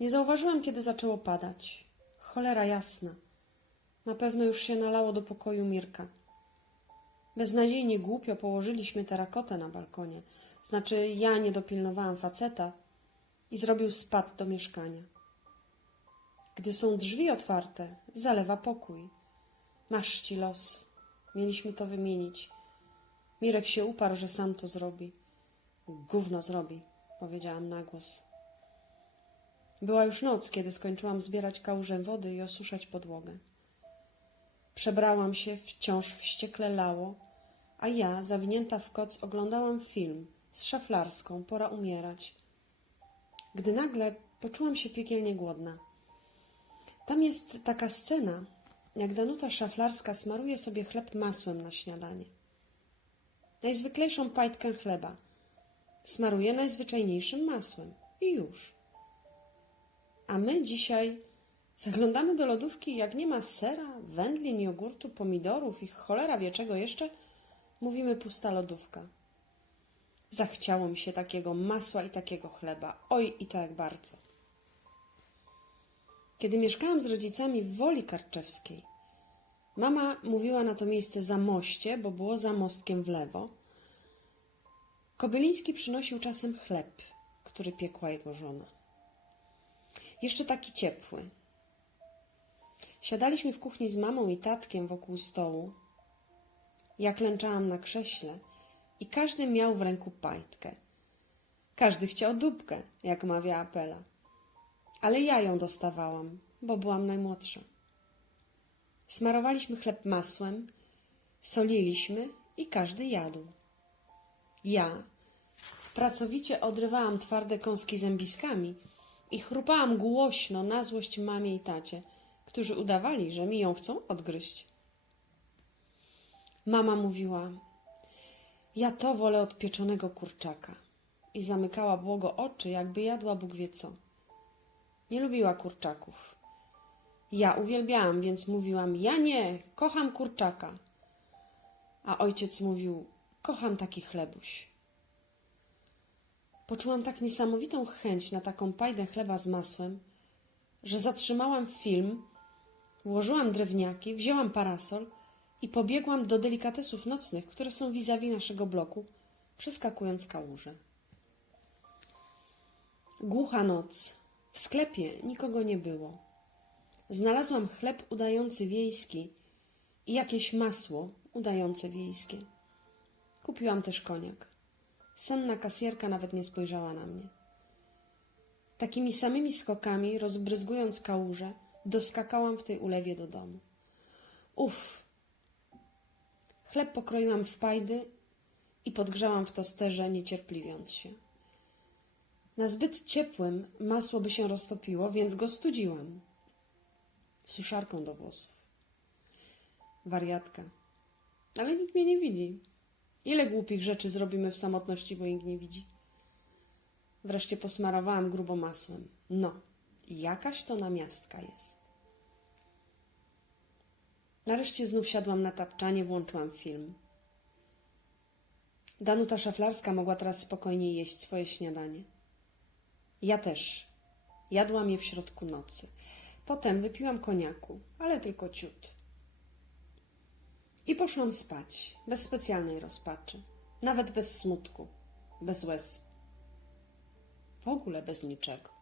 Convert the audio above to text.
Nie zauważyłam, kiedy zaczęło padać. Cholera jasna. Na pewno już się nalało do pokoju Mirka. Beznadziejnie głupio położyliśmy terakotę na balkonie. Znaczy, ja nie dopilnowałam faceta i zrobił spad do mieszkania. Gdy są drzwi otwarte, zalewa pokój. Masz ci los. Mieliśmy to wymienić. Mirek się uparł, że sam to zrobi. Gówno zrobi, powiedziałam na głos. Była już noc, kiedy skończyłam zbierać kałużę wody i osuszać podłogę. Przebrałam się, wciąż wściekle lało, a ja, zawinięta w koc, oglądałam film z szaflarską Pora umierać. Gdy nagle poczułam się piekielnie głodna. Tam jest taka scena, jak Danuta Szaflarska smaruje sobie chleb masłem na śniadanie. Najzwyklejszą pajtkę chleba smaruje najzwyczajniejszym masłem i już. A my dzisiaj zaglądamy do lodówki, jak nie ma sera, wędlin, jogurtu, pomidorów i cholera wie czego jeszcze, mówimy pusta lodówka. Zachciało mi się takiego masła i takiego chleba. Oj, i to jak bardzo. Kiedy mieszkałam z rodzicami w Woli Karczewskiej, mama mówiła na to miejsce za moście, bo było za mostkiem w lewo. Kobyliński przynosił czasem chleb, który piekła jego żona. Jeszcze taki ciepły. Siadaliśmy w kuchni z mamą i tatkiem wokół stołu. Ja klęczałam na krześle i każdy miał w ręku pajtkę. Każdy chciał dupkę, jak mawia apela. Ale ja ją dostawałam, bo byłam najmłodsza. Smarowaliśmy chleb masłem, soliliśmy i każdy jadł. Ja pracowicie odrywałam twarde kąski zębiskami i chrupałam głośno na złość mamie i tacie, którzy udawali, że mi ją chcą odgryźć. Mama mówiła: Ja to wolę od pieczonego kurczaka. I zamykała błogo oczy, jakby jadła Bóg wie co. Nie lubiła kurczaków. Ja uwielbiałam, więc mówiłam: Ja nie, kocham kurczaka. A ojciec mówił: Kocham taki chlebuś. Poczułam tak niesamowitą chęć na taką pajdę chleba z masłem, że zatrzymałam film, włożyłam drewniaki, wzięłam parasol i pobiegłam do delikatesów nocnych, które są vis-a-vis naszego bloku, przeskakując kałuże. Głucha noc. W sklepie nikogo nie było. Znalazłam chleb udający wiejski i jakieś masło udające wiejskie. Kupiłam też koniak. Senna kasjerka nawet nie spojrzała na mnie. Takimi samymi skokami, rozbryzgując kałuże, doskakałam w tej ulewie do domu. Uf! Chleb pokroiłam w pajdy i podgrzałam w tosterze, niecierpliwiąc się. Na zbyt ciepłym masło by się roztopiło, więc go studziłam. Suszarką do włosów. Wariatka. Ale nikt mnie nie widzi. Ile głupich rzeczy zrobimy w samotności, bo nikt nie widzi? Wreszcie posmarowałam grubo masłem. No, jakaś to namiastka jest. Nareszcie znów siadłam na tapczanie, włączyłam film. Danuta Szaflarska mogła teraz spokojnie jeść swoje śniadanie. Ja też. Jadłam je w środku nocy. Potem wypiłam koniaku, ale tylko ciut. I poszłam spać, bez specjalnej rozpaczy, nawet bez smutku, bez łez. W ogóle bez niczego.